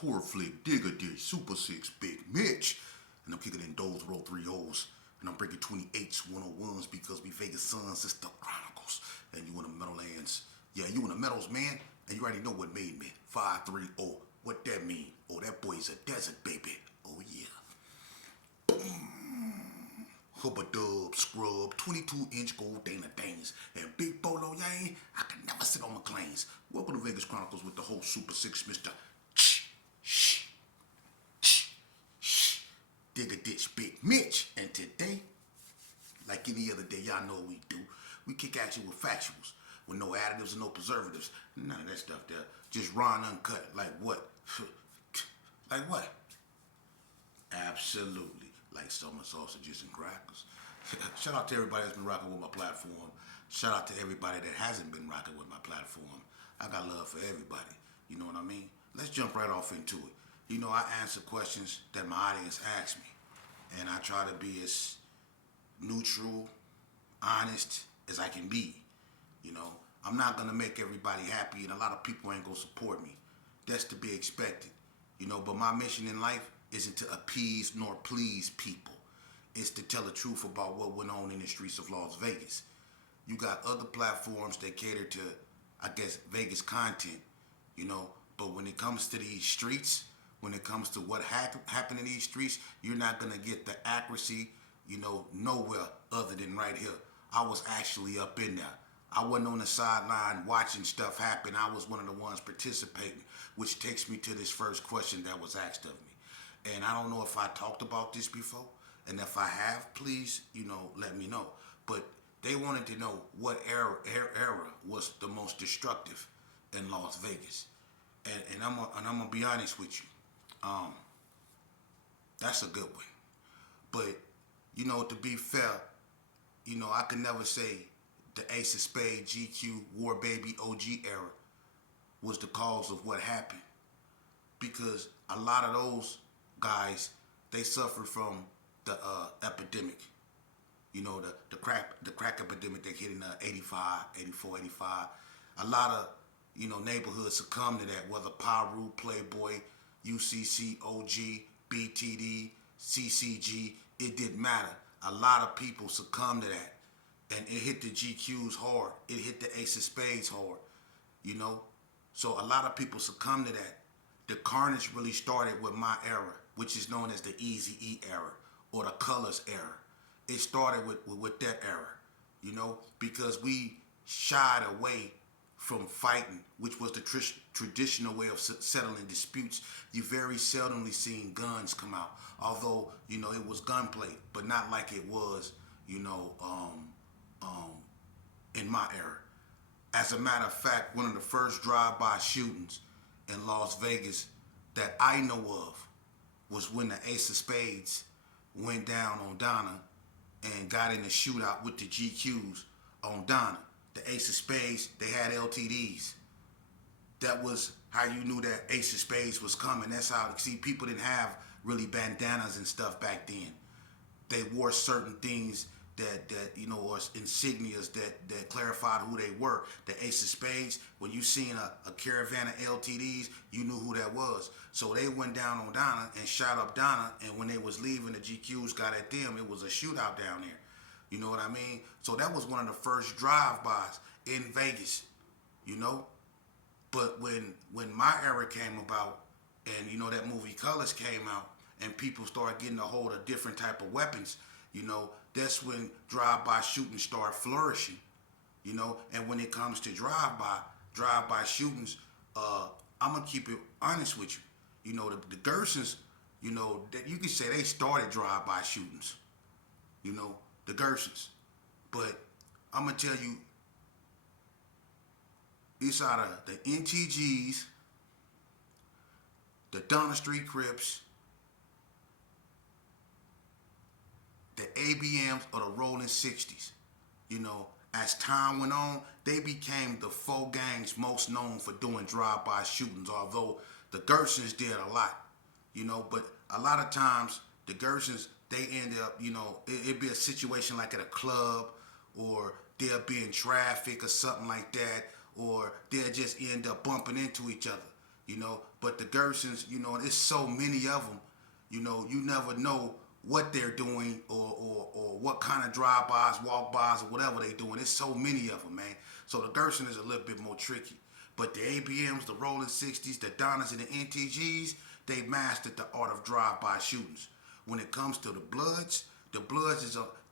horror flick, Digger Dish, Super 6, Big Mitch. And I'm kicking in those roll 3 O's. And I'm breaking 28s, 101s because we Vegas Suns, it's the Chronicles. And you in the Meadowlands. Yeah, you in the Meadows, man. And you already know what made me. 530. What that mean? Oh, that boy's a desert baby. Oh, yeah. Hubba Dub, Scrub, 22-inch gold Dana Danes, and Big Bolo Yang, I can never sit on McLean's. Welcome to Vegas Chronicles with the whole Super 6, Mr. Digger Ditch Big Mitch. And today, like any other day, y'all know what we do. We kick at you with factuals, with no additives and no preservatives. None of that stuff there. Just raw and uncut. Like what? Like what? Absolutely. Like summer sausages and crackers. Shout out to everybody that's been rocking with my platform. Shout out to everybody that hasn't been rocking with my platform. I got love for everybody. You know what I mean? Let's jump right off into it. You know, I answer questions that my audience asks me. And I try to be as neutral, honest as I can be. You know, I'm not going to make everybody happy, and a lot of people ain't going to support me. That's to be expected. You know, but my mission in life isn't to appease nor please people. It's to tell the truth about what went on in the streets of Las Vegas. You got other platforms that cater to, I guess, Vegas content, you know, but when it comes to these streets, when it comes to what happened in these streets, you're not going to get the accuracy, you know, nowhere other than right here. I was actually up in there. I wasn't on the sideline watching stuff happen. I was one of the ones participating, which takes me to this first question that was asked of me. And I don't know if I talked about this before, and if I have, please, you know, let me know. But they wanted to know what era was the most destructive in Las Vegas. And I'm gonna be honest with you. That's a good one. But, you know, to be fair, you know, I can never say the Ace of Spades, GQ, War Baby, OG era was the cause of what happened. Because a lot of those guys, they suffered from the epidemic. You know, the crack epidemic that hit in 85, 84, 85. A lot of, you know, neighborhoods succumbed to that, whether Paru, Playboy, UCC, OG, BTD, CCG, it didn't matter. A lot of people succumbed to that. And it hit the GQs hard. It hit the Ace of Spades hard, you know? So a lot of people succumbed to that. The carnage really started with my era, which is known as the Eazy-E era or the Colors era. It started with that era, you know, because we shied away from fighting, which was the traditional way of settling disputes. You very seldomly seen guns come out, although, you know, it was gunplay, but not like it was, you know, in my era. As a matter of fact, one of the first drive-by shootings in Las Vegas that I know of was when the Ace of Spades went down on Donna and got in a shootout with the GQs on Donna. The Ace of Spades, they had LTDs. That was how you knew that Ace of Spades was coming. That's how, see, people didn't have really bandanas and stuff back then. They wore certain things that you know, or insignias that clarified who they were. The Ace of Spades, when you seen a caravan of LTDs, you knew who that was. So they went down on Donna and shot up Donna, and when they was leaving, the GQs got at them. It was a shootout down there. You know what I mean? So that was one of the first drive-bys in Vegas, you know? But when my era came about, and, you know, that movie Colors came out, and people started getting a hold of different type of weapons, you know, that's when drive-by shooting started flourishing, you know? And when it comes to drive-by shootings, I'm going to keep it honest with you. You know, the Gersons, you know, you can say they started drive-by shootings, you know, the Gersons. But I'm going to tell you, it's out of the NTGs, the Donna Street Crips, the ABMs, or the Rolling 60s. You know, as time went on, they became the four gangs most known for doing drive-by shootings, although the Gersons did a lot, you know, but a lot of times the Gersons, they end up, you know, it'd be a situation like at a club, or they'll be in traffic or something like that, or they'll just end up bumping into each other. you know. But the Gersons, you know, there's so many of them, you know, you never know what they're doing or what kind of drive-bys, walk-bys, or whatever they're doing. There's so many of them, man. So the Gerson is a little bit more tricky. But the ABMs, the Rolling 60s, the Donnas, and the NTGs, they mastered the art of drive-by shootings. When it comes to the Bloods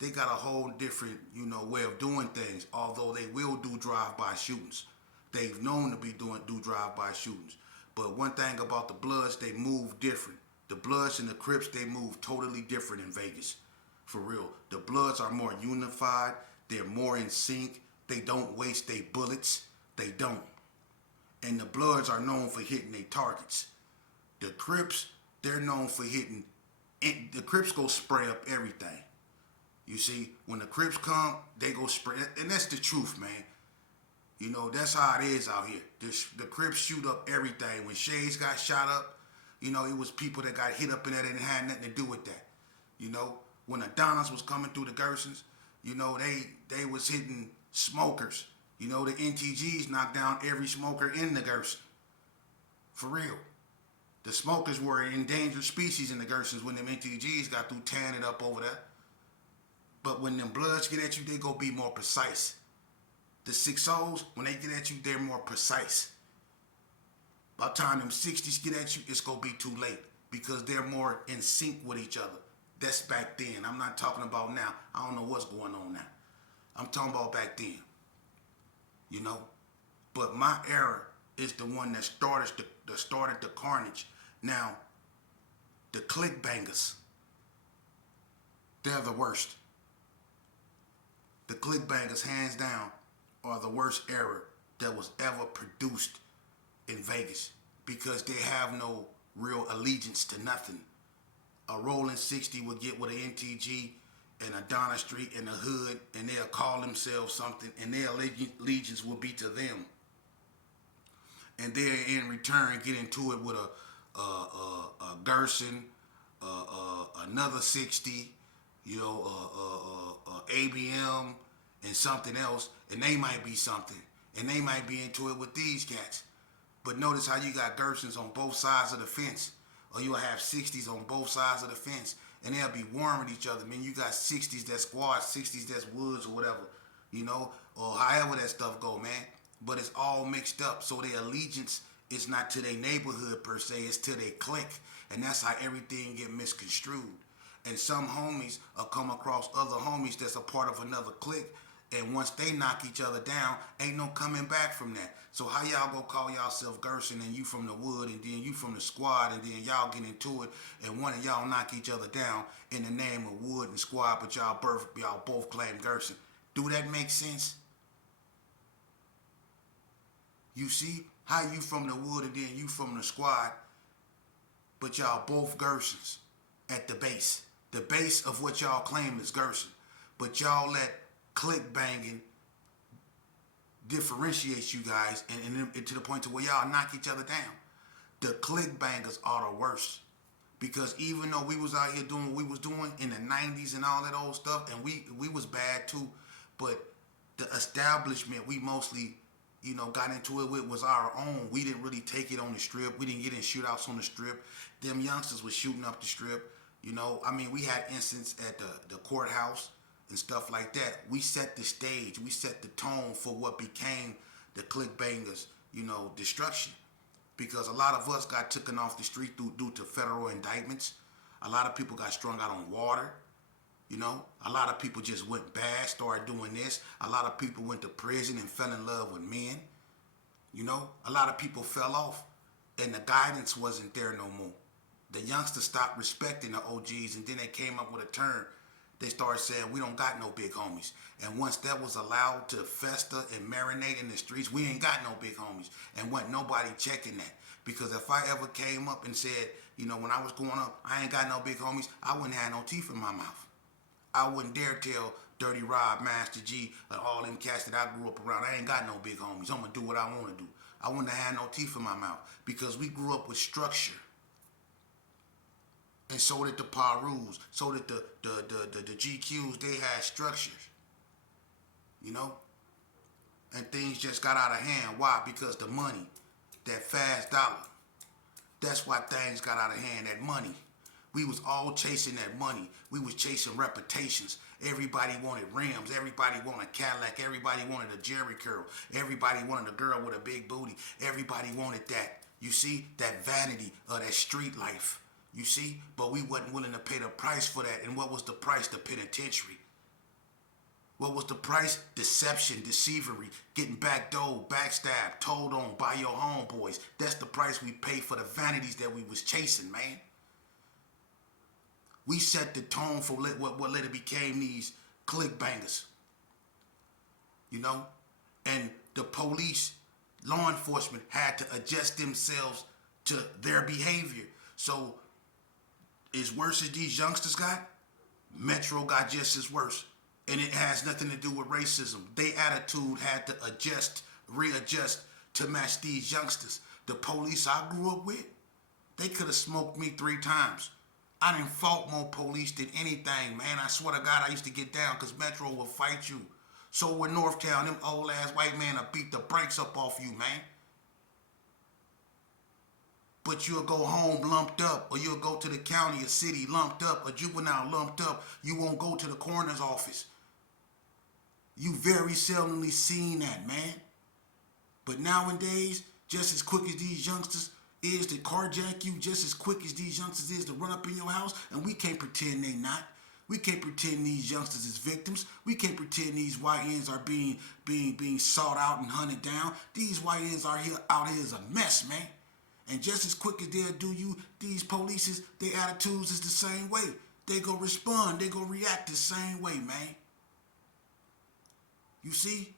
they got a whole different, you know, way of doing things. Although they will do drive-by shootings, they've known to do drive-by shootings. But one thing about the Bloods, they move different. The Bloods and the Crips, they move totally different in Vegas. For real. The Bloods are more unified. They're more in sync. They don't waste their bullets. They don't. And the Bloods are known for hitting their targets. The Crips, they're known for hitting. The Crips go spray up everything. You see, when the Crips come, they go spray. And that's the truth, man. You know, that's how it is out here. The Crips shoot up everything. When Shades got shot up, you know, it was people that got hit up in there that had nothing to do with that. You know, when the Donnas was coming through the Gersons, you know, they was hitting smokers. You know, the NTGs knocked down every smoker in the Gerson. For real. The smokers were an endangered species in the Gersons when them NTGs got through tearing it up over there. But when them Bloods get at you, they go be more precise. The 6-0s, when they get at you, they're more precise. By the time them 60s get at you, it's going to be too late because they're more in sync with each other. That's back then. I'm not talking about now. I don't know what's going on now. I'm talking about back then. You know? But my era is the one that started the carnage. Now, the click bangers, they're the worst. The click bangers, hands down, are the worst era that was ever produced in Vegas because they have no real allegiance to nothing. A Rolling 60 will get with an NTG and a Donna Street in the hood, and they'll call themselves something, and their allegiance will be to them. And they'll in return get into it with a Gerson, another 60, you know, ABM, and something else, and they might be something, and they might be into it with these cats. But notice how you got Gersons on both sides of the fence, or you'll have 60s on both sides of the fence, and they'll be warring each other. Man, you got 60s that's squad, 60s that's woods or whatever, you know, or however that stuff go, man. But it's all mixed up, so their allegiance is not to their neighborhood per se, it's to their clique, and that's how everything get misconstrued. And some homies will come across other homies that's a part of another clique, and once they knock each other down, ain't no coming back from that. So how y'all gonna call y'allself Gerson and you from the wood and then you from the squad and then y'all get into it and one of y'all knock each other down in the name of wood and squad, but y'all both claim Gerson? Do that make sense? You see how you from the wood and then you from the squad, but y'all both Gersons at the base. The base of what y'all claim is Gerson, but y'all let click banging differentiates you guys and to the point to where y'all knock each other down. The click bangers are the worst because even though we was out here doing what we was doing in the 90s and all that old stuff, and we was bad too, but the establishment we mostly, you know, got into it with was our own. We didn't really take it on the strip. We didn't get in shootouts on the strip. Them youngsters was shooting up the strip. You know, I mean, we had incidents at the courthouse and stuff like that. We set the stage. We set the tone for what became the click bangers, you know, destruction. Because a lot of us got taken off the street due to federal indictments. A lot of people got strung out on water. You know, a lot of people just went bad, started doing this. A lot of people went to prison and fell in love with men. You know, a lot of people fell off and the guidance wasn't there no more. The youngsters stopped respecting the OGs, and then they came up with a term. They started saying, we don't got no big homies. And once that was allowed to fester and marinate in the streets, we ain't got no big homies. And wasn't nobody checking that. Because if I ever came up and said, you know, when I was growing up, I ain't got no big homies, I wouldn't have no teeth in my mouth. I wouldn't dare tell Dirty Rob, Master G, and all them cats that I grew up around, I ain't got no big homies. I'm going to do what I want to do. I wouldn't have had no teeth in my mouth. Because we grew up with structure. And so did the Parus, so did the GQs, they had structures, you know? And things just got out of hand. Why? Because the money, that fast dollar. That's why things got out of hand. That money. We was all chasing that money. We was chasing reputations. Everybody wanted rims. Everybody wanted a Cadillac. Everybody wanted a Jerry curl. Everybody wanted a girl with a big booty. Everybody wanted that. You see? That vanity of that street life. You see? But we wasn't willing to pay the price for that. And what was the price? The penitentiary. What was the price? Deception, deceivery, getting backdoored, backstabbed, told on by your homeboys. That's the price we paid for the vanities that we was chasing, man. We set the tone for what later became these click bangers. You know? And the police, law enforcement had to adjust themselves to their behavior. So, as worse as these youngsters got, Metro got just as worse. And it has nothing to do with racism. Their attitude had to readjust to match these youngsters. The police I grew up with, they could have smoked me 3 times. I didn't fought more police than anything, man. I swear to God, I used to get down because Metro will fight you. So with Northtown, them old ass white men will beat the brakes up off you, man. But you'll go home lumped up, or you'll go to the county or city lumped up, or juvenile lumped up. You won't go to the coroner's office. You very seldomly seen that, man. But nowadays, just as quick as these youngsters is to carjack you, just as quick as these youngsters is to run up in your house, and we can't pretend they not. We can't pretend these youngsters is victims. We can't pretend these YNs are being sought out and hunted down. These YNs are out here as a mess, man. And just as quick as they'll do you, these polices, their attitudes is the same way. They go respond, they go react the same way, man. You see?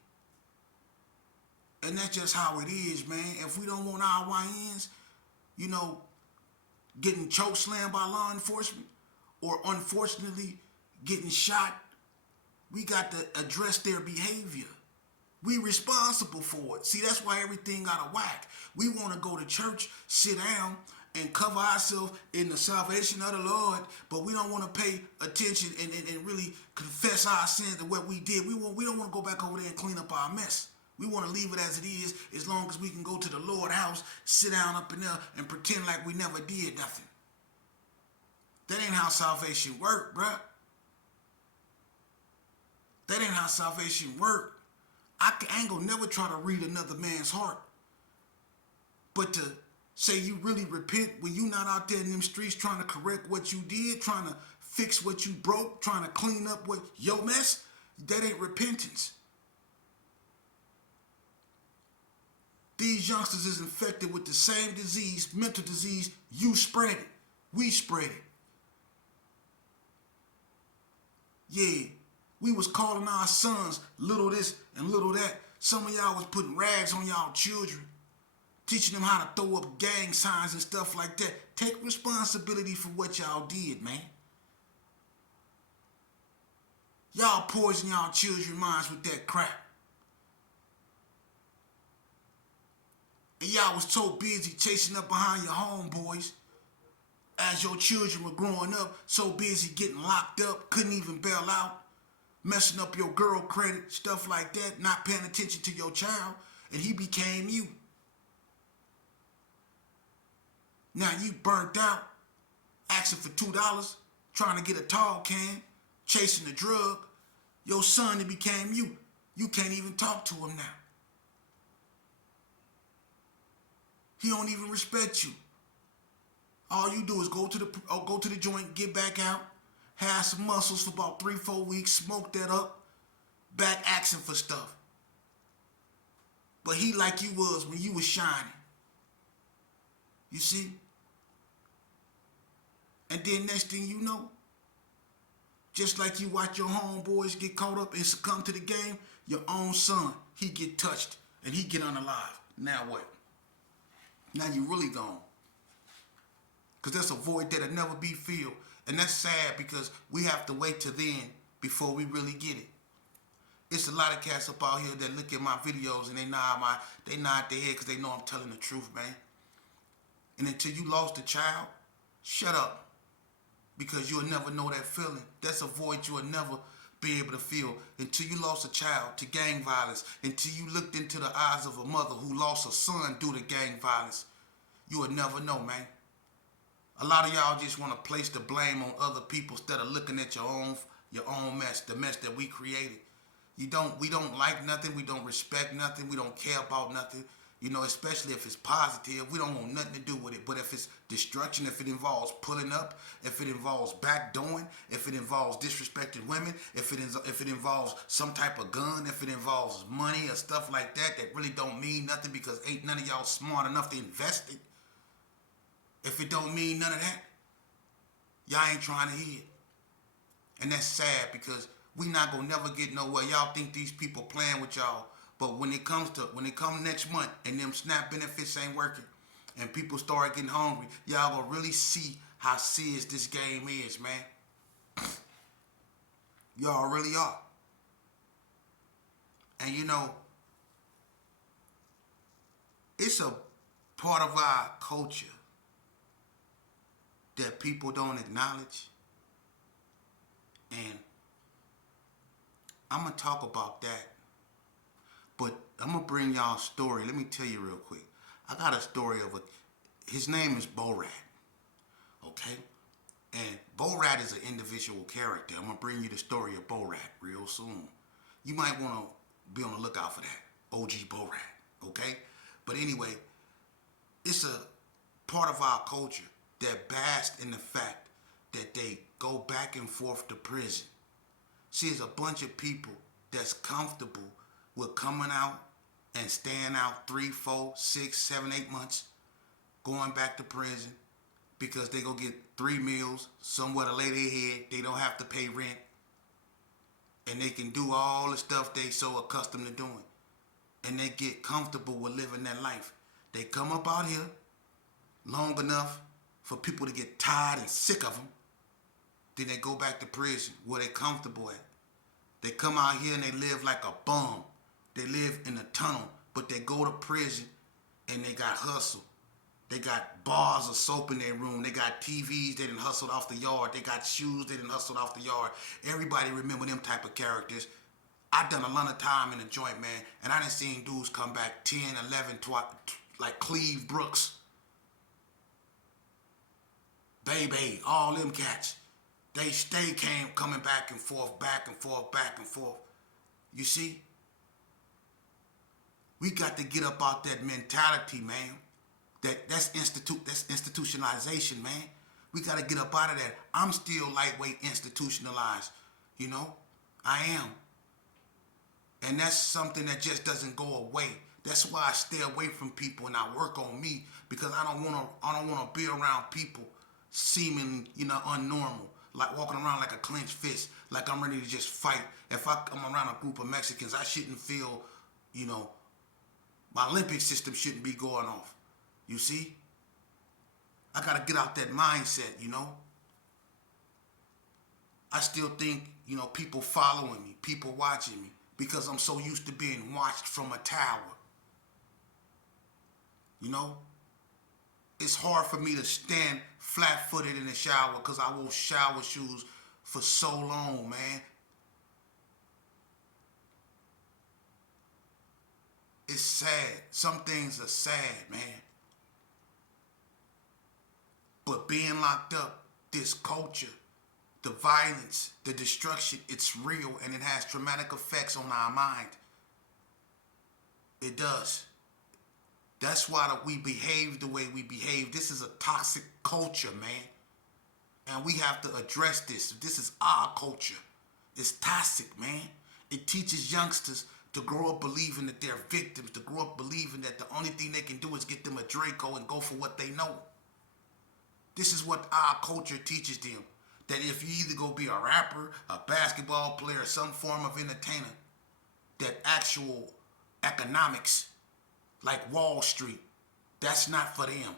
And that's just how it is, man. If we don't want our YNs, you know, getting choke slammed by law enforcement, or unfortunately getting shot, we got to address their behavior. We responsible for it. See, that's why everything got a whack. We want to go to church, sit down, and cover ourselves in the salvation of the Lord, but we don't want to pay attention and really confess our sins and what we did. We don't want to go back over there and clean up our mess. We want to leave it as it is, as long as we can go to the Lord's house, sit down up in there, and pretend like we never did nothing. That ain't how salvation work, bruh. That ain't how salvation work. I ain't gonna never try to read another man's heart. But to say you really repent when you not out there in them streets trying to correct what you did, trying to fix what you broke, trying to clean up what your mess, that ain't repentance. These youngsters is infected with the same disease, mental disease. You spread it. We spread it. Yeah, we was calling our sons little this and little that. Some of y'all was putting rags on y'all children, teaching them how to throw up gang signs and stuff like that. Take responsibility for what y'all did, man. Y'all poison y'all children's minds with that crap. And y'all was so busy chasing up behind your homeboys as your children were growing up, so busy getting locked up, couldn't even bail out, messing up your girl credit, stuff like that, not paying attention to your child, and he became you. Now you burnt out, asking for $2, trying to get a tall can, chasing the drug. Your son, it became you. You can't even talk to him now. He don't even respect you. All you do is go to the joint, get back out, have some muscles for about 3-4 weeks, smoke that up, back asking for stuff. But he like you was when you was shining. You see? And then next thing you know, just like you watch your homeboys get caught up and succumb to the game, your own son, he get touched and he get unalive. Now what? Now you really gone. Because that's a void that'll never be filled. And that's sad because we have to wait till then before we really get it. It's a lot of cats up out here that look at my videos and they nod their head because they know I'm telling the truth, man. And until you lost a child, shut up. Because you'll never know that feeling. That's a void you'll never be able to feel until you lost a child to gang violence, until you looked into the eyes of a mother who lost a son due to gang violence. You will never know, man. A lot of y'all just want to place the blame on other people instead of looking at your own mess, the mess that we created. We don't like nothing, we don't respect nothing, we don't care about nothing. Especially if it's positive, we don't want nothing to do with it. But if it's destruction, if it involves pulling up, if it involves backdoing, if it involves disrespecting women, if it involves some type of gun, if it involves money or stuff like that really don't mean nothing because ain't none of y'all smart enough to invest it. If it don't mean none of that, y'all ain't trying to hear it. And that's sad because we not gonna never get nowhere. Y'all think these people playing with y'all, but when it come next month and them SNAP benefits ain't working and people start getting hungry, y'all gonna really see how serious this game is, man. Y'all really are. And it's a part of our culture that people don't acknowledge. And I'm going to talk about that. But I'm going to bring y'all a story. Let me tell you real quick. I got a story of his name is Borat. Okay? And Borat is an individual character. I'm going to bring you the story of Borat real soon. You might want to be on the lookout for that. OG Borat. Okay? But anyway, it's a part of our culture that basked in the fact that they go back and forth to prison. See, it's a bunch of people that's comfortable with coming out and staying out 3, 4, 6, 7, 8 months, going back to prison because they go get 3 meals, somewhere to lay their head, they don't have to pay rent, and they can do all the stuff they so accustomed to doing. And they get comfortable with living that life. They come up out here long enough for people to get tired and sick of them. Then they go back to prison where they're comfortable at. They come out here and they live like a bum. They live in a tunnel, but they go to prison and they got hustle. They got bars of soap in their room. They got TVs they done hustled off the yard. They got shoes they done hustled off the yard. Everybody remember them type of characters. I done a lot of time in the joint, man, and I done seen dudes come back 10, 11, 12, like Cleve Brooks. Baby, all them cats. They stay coming back and forth, back and forth, back and forth. You see? We got to get up out that mentality, man. That's institutionalization, man. We got to get up out of that. I'm still lightweight institutionalized, I am. And that's something that just doesn't go away. That's why I stay away from people and I work on me because I don't want to be around people seeming, unnormal, like walking around like a clenched fist, like I'm ready to just fight. If I'm around a group of Mexicans, I shouldn't feel, my Olympic system shouldn't be going off. You see? I got to get out that mindset, I still think, people following me, people watching me, because I'm so used to being watched from a tower. It's hard for me to stand flat-footed in the shower because I wore shower shoes for so long, man. It's sad. Some things are sad, man. But being locked up, this culture, the violence, the destruction, it's real and it has traumatic effects on our mind. It does. That's why we behave the way we behave. This is a toxic culture, man. And we have to address this. This is our culture. It's toxic, man. It teaches youngsters to grow up believing that they're victims, to grow up believing that the only thing they can do is get them a Draco and go for what they know. This is what our culture teaches them. That if you either go be a rapper, a basketball player, some form of entertainer, that actual economics, like Wall Street, that's not for them.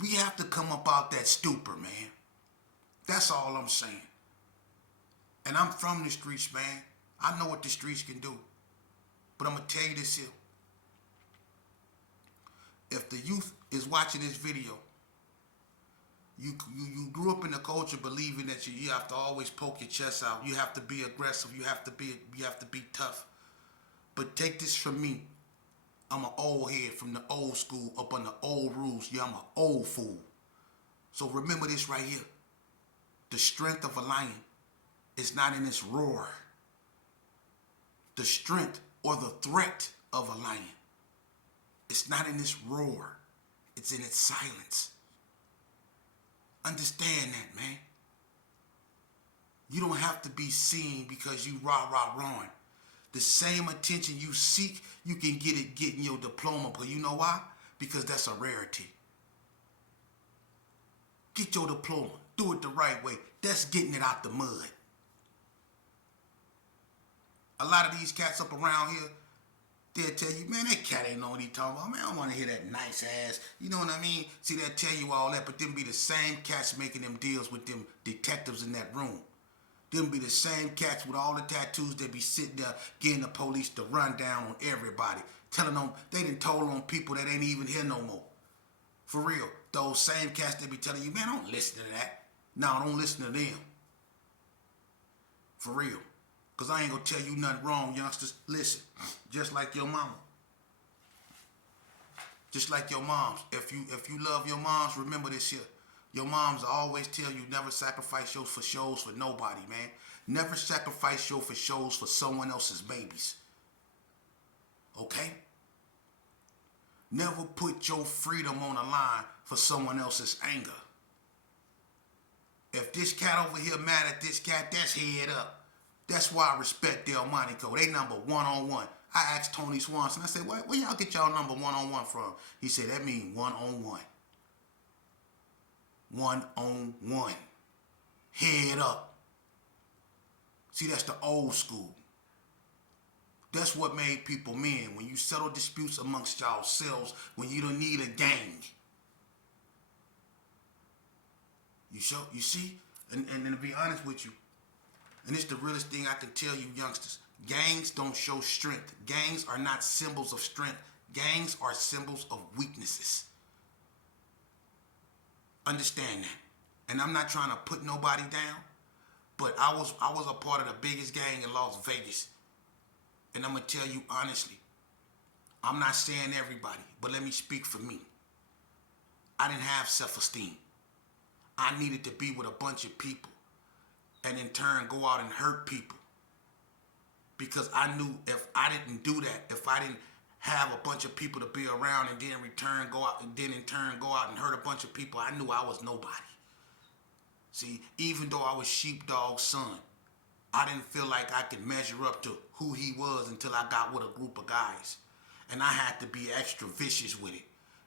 We have to come up out that stupor, man. That's all I'm saying. And I'm from the streets, man. I know what the streets can do. But I'm going to tell you this here. If the youth is watching this video, you grew up in the culture believing that you have to always poke your chest out. You have to be aggressive. You have to be tough. But take this from me. I'm an old head from the old school up on the old rules. Yeah, I'm an old fool. So remember this right here. The strength of a lion is not in its roar. The strength or the threat of a lion, it's not in its roar. It's in its silence. Understand that, man. You don't have to be seen because you rah-rah-rahing. The same attention you seek, you can get it getting your diploma. But you know why? Because that's a rarity. Get your diploma. Do it the right way. That's getting it out the mud. A lot of these cats up around here, they'll tell you, man, that cat ain't know what he talking about. Man, I don't want to hear that nice ass. You know what I mean? See, they'll tell you all that, but them be the same cats making them deals with them detectives in that room. Them be the same cats with all the tattoos that be sitting there getting the police to run down on everybody. Telling them they done told on people that ain't even here no more. For real. Those same cats that be telling you, man, don't listen to that. No, don't listen to them. For real. Because I ain't going to tell you nothing wrong, youngsters. Listen, just like your mama. Just like your moms. If you love your moms, remember this here. Your moms always tell you never sacrifice your for shows for nobody, man. Never sacrifice your for shows for someone else's babies. Okay? Never put your freedom on the line for someone else's anger. If this cat over here mad at this cat, that's head up. That's why I respect Delmonico. They number one-on-one. I asked Tony Swanson, I said, where y'all get y'all number one-on-one from? He said, that mean one-on-one. One-on-one. Head up. See, that's the old school. That's what made people men. When you settle disputes amongst yourselves, when you don't need a gang. You see? And to be honest with you, and it's the realest thing I can tell you, youngsters. Gangs don't show strength. Gangs are not symbols of strength. Gangs are symbols of weaknesses. Understand that. And I'm not trying to put nobody down, but I was a part of the biggest gang in Las Vegas. And I'm going to tell you honestly, I'm not saying everybody, but let me speak for me. I didn't have self-esteem. I needed to be with a bunch of people and in turn go out and hurt people. Because I knew if I didn't do that, if I didn't have a bunch of people to be around and then in turn go out and hurt a bunch of people, I knew I was nobody. See, even though I was Sheepdog's son, I didn't feel like I could measure up to who he was until I got with a group of guys. And I had to be extra vicious with it.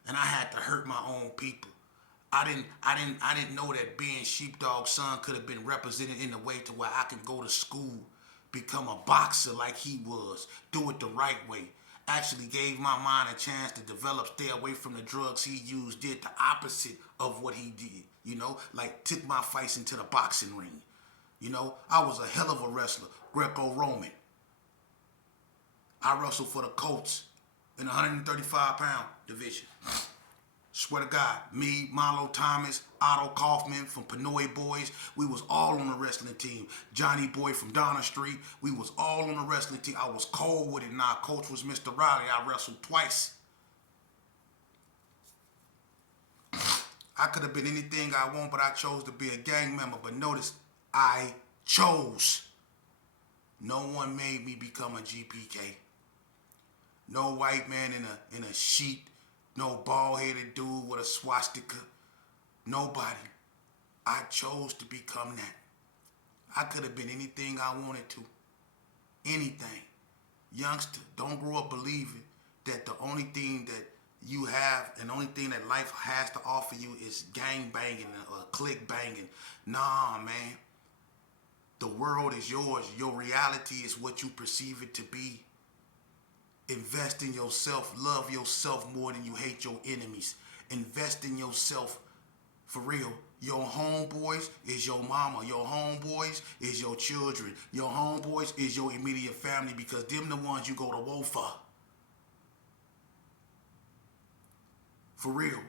And I had to hurt my own people. I didn't know that being Sheepdog's son could have been represented in a way to where I could go to school, become a boxer like he was, do it the right way. Actually gave my mind a chance to develop, stay away from the drugs he used, did the opposite of what he did, you know, like took my fights into the boxing ring. You know, I was a hell of a wrestler, Greco-Roman. I wrestled for the Colts in the 135-pound division. Swear to God, me, Marlo Thomas, Otto Kaufman from Pinoy Boys, we was all on the wrestling team. Johnny Boy from Donner Street, we was all on the wrestling team. I was cold with it. Now, coach was Mr. Riley. I wrestled twice. I could have been anything I want, but I chose to be a gang member. But notice, I chose. No one made me become a GPK. No white man in a sheet. No bald-headed dude with a swastika. Nobody. I chose to become that. I could have been anything I wanted to. Anything. Youngster, don't grow up believing that the only thing that you have and the only thing that life has to offer you is gang banging or click banging. Nah, man. The world is yours. Your reality is what you perceive it to be. Invest in yourself. Love yourself more than you hate your enemies. Invest in yourself for real. Your homeboys is your mama. Your homeboys is your children. Your homeboys is your immediate family because them the ones you go to war for. For real.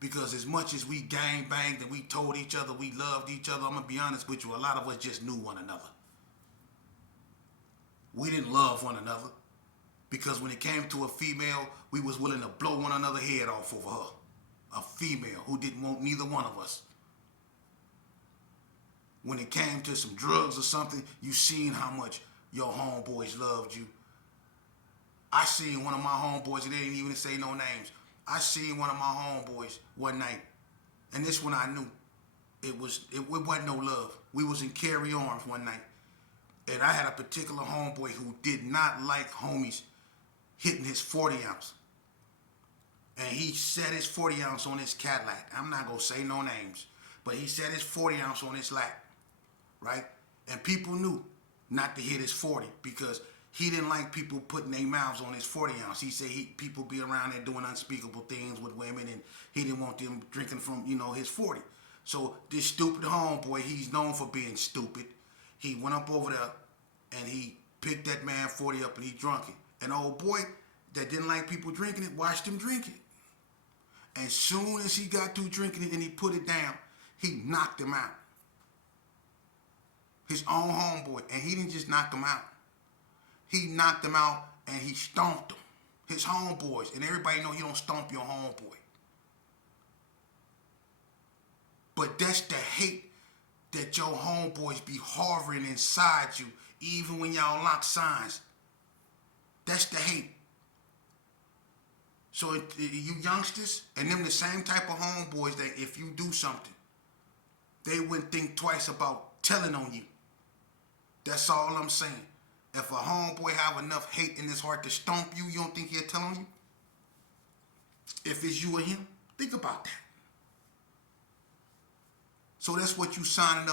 Because as much as we gang banged and we told each other we loved each other, I'm going to be honest with you, a lot of us just knew one another. We didn't love one another. Because when it came to a female, we was willing to blow one another head off over her. A female who didn't want neither one of us. When it came to some drugs or something, you seen how much your homeboys loved you. I seen one of my homeboys, and they didn't even say no names. I seen one of my homeboys one night, and this one I knew it wasn't no love. We was in Carry Arms one night, and I had a particular homeboy who did not like homies hitting his 40 ounce. And he set his 40 ounce on his Cadillac. I'm not gonna say no names, but he set his 40 ounce on his lap, right? And people knew not to hit his 40 because he didn't like people putting their mouths on his 40 ounce. He said people be around there doing unspeakable things with women, and he didn't want them drinking from, his 40. So this stupid homeboy, he's known for being stupid. He went up over there and he picked that man 40 up and he drunk it. And old boy that didn't like people drinking it watched him drink it. And soon as he got through drinking it and he put it down, he knocked him out. His own homeboy. And he didn't just knock him out. He knocked him out and he stomped him. His homeboys. And everybody know you don't stomp your homeboy. But that's the hate that your homeboys be harboring inside you, even when y'all lock signs. That's the hate. So you youngsters, and them the same type of homeboys that if you do something, they wouldn't think twice about telling on you. That's all I'm saying. If a homeboy have enough hate in his heart to stomp you, you don't think he'll tell on you? If it's you or him, think about that. So that's what you signing up